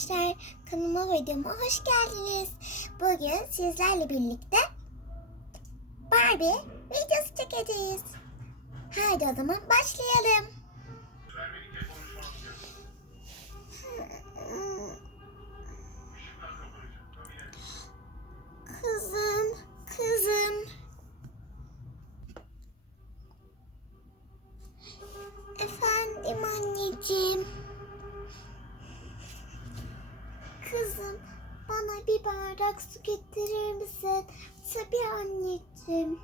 arkadaşlar, kanalıma videoma hoş geldiniz. Bugün sizlerle birlikte Barbie videosu çekeceğiz. Haydi o zaman başlayalım. Kızım, kızım. Efendim anneciğim. Bana bir bardak su getirir misin? Tabii anneciğim.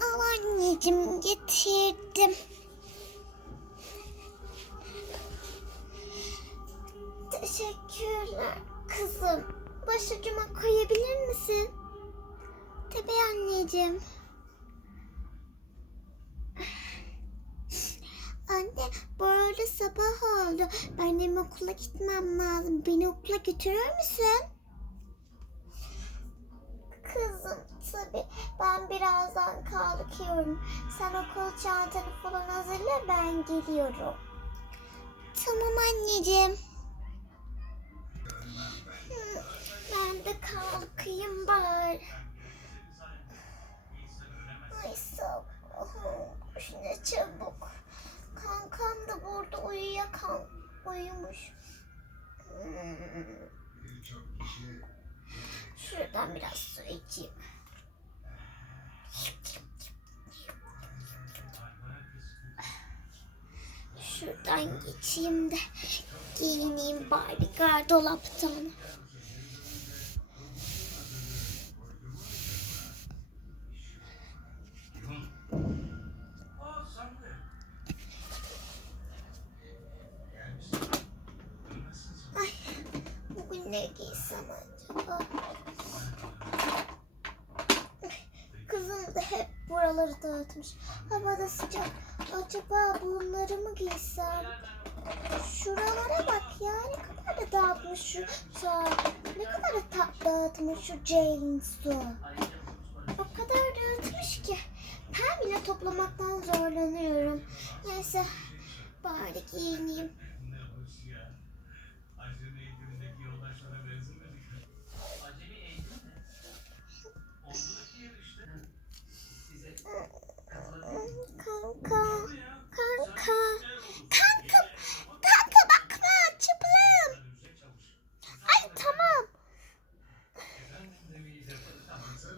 Al anneciğim getirdim. Teşekkürler kızım. Başucuma koyabilir misin? Tabii anneciğim. Arada sabah oldu. Benim okula gitmem lazım. Beni okula götürür müsün? Kızım tabii ben birazdan kalkıyorum. Sen okul çantanı falan hazırla ben geliyorum. Tamam anneciğim. Ben de kalkayım bari. Ay sabah ne çabuk. Kankam da burada uyuyakal uyumuş. Hmm. Şuradan biraz su içeyim. Şuradan geçeyim de giyineyim bari gardolaptan. Ay, bugün ne giysem acaba? Kızım da hep buraları dağıtmış. Hava da sıcak. Acaba bunları mı giysem? Şuralara bak ya ne kadar da dağıtmış şu saat. Ne kadar da ta- dağıtmış şu Jane Su. O kadar dağıtmış ki ben bile toplamaktan zorlanıyorum. Neyse bari giyineyim. Acemi eğitimindeki yoldaşlara benzemedik mi? Acemi eğitim mi? Olduğu yer işte. Size Kanka, kanka, kanka, kanka bakma çıplığım. Ay tamam.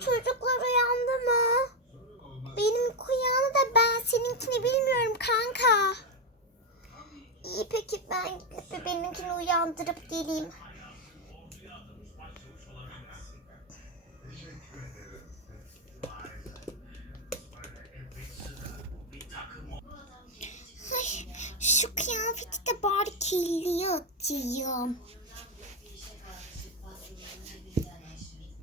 Çocuklar uyandı mı? Benim uyandı da ben seninkini bilmiyorum kanka. İyi peki ben gidip bir benimkini uyandırıp geleyim. Ay, şu kıyafeti de bari kirliye atayım.